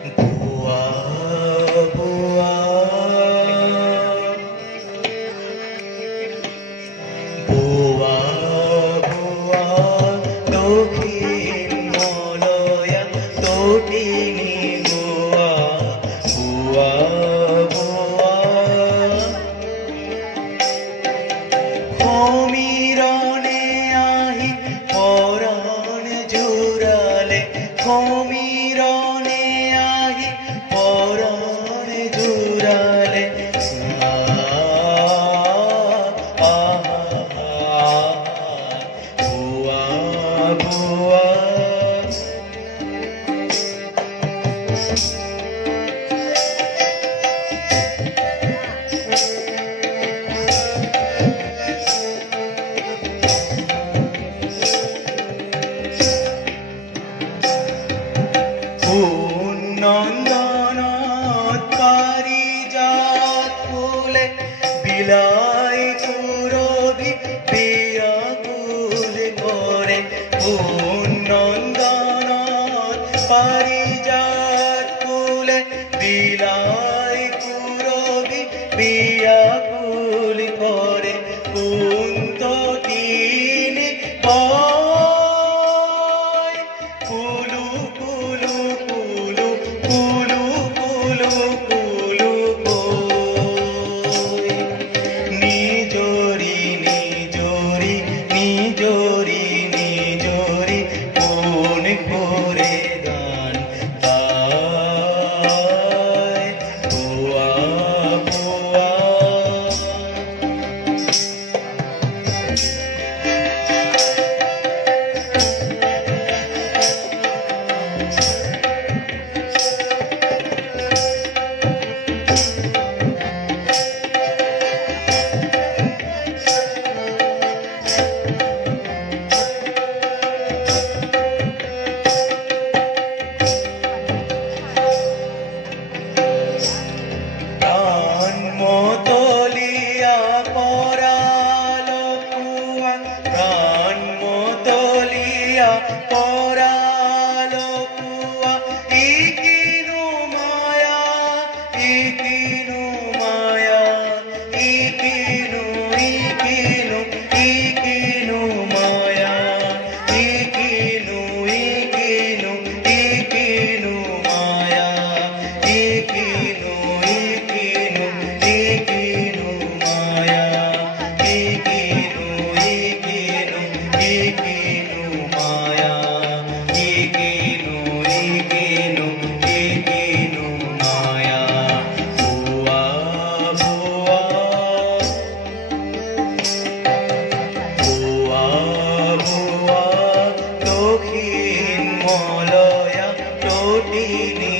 ভুয়া ভুয়া ভুয়া ভুয়া দক্ষিণ মলয়া তটিনী ভুয়া ভুয়া ভুয়া সমীরণে আহি পরাণ জুড়ালে সমীরণে আহি পরাণ জুড়ালে ভুয়া ভুয়া নন্দনত পারিজাত ফুলে বিলাই কুরবি বিয়াকুল করে নন্দনত পারিজাত ফুলে বিলাই কুরবি বিয়াকুল করে কুন্ত তিনি কুলু কুলু কুলু কুলু কুলু কুলু কই নিজরি নিজরি নিজরি নিজরি কোন করে গান গায় ভুয়া ভুয়া মতলিয়া পরালো কুয়া প্রাণ মতলিয়া পরালো কুয়া ইকিনু মায়া ইকিনু মায়া ইকিনু ইকিনু ইকিনু মায়া ইকিনু ইকিনু ইকিনু মায়া ইকিনু ইকিনু ইকিনু মায়া ইকিনু ইকিনু ইকিনু মায়া ইকিনু ইকিনু ইকিনু মায়া ভুয়া ভুয়া ভুয়া ভুয়া দক্ষিণ মলয়া তটিনী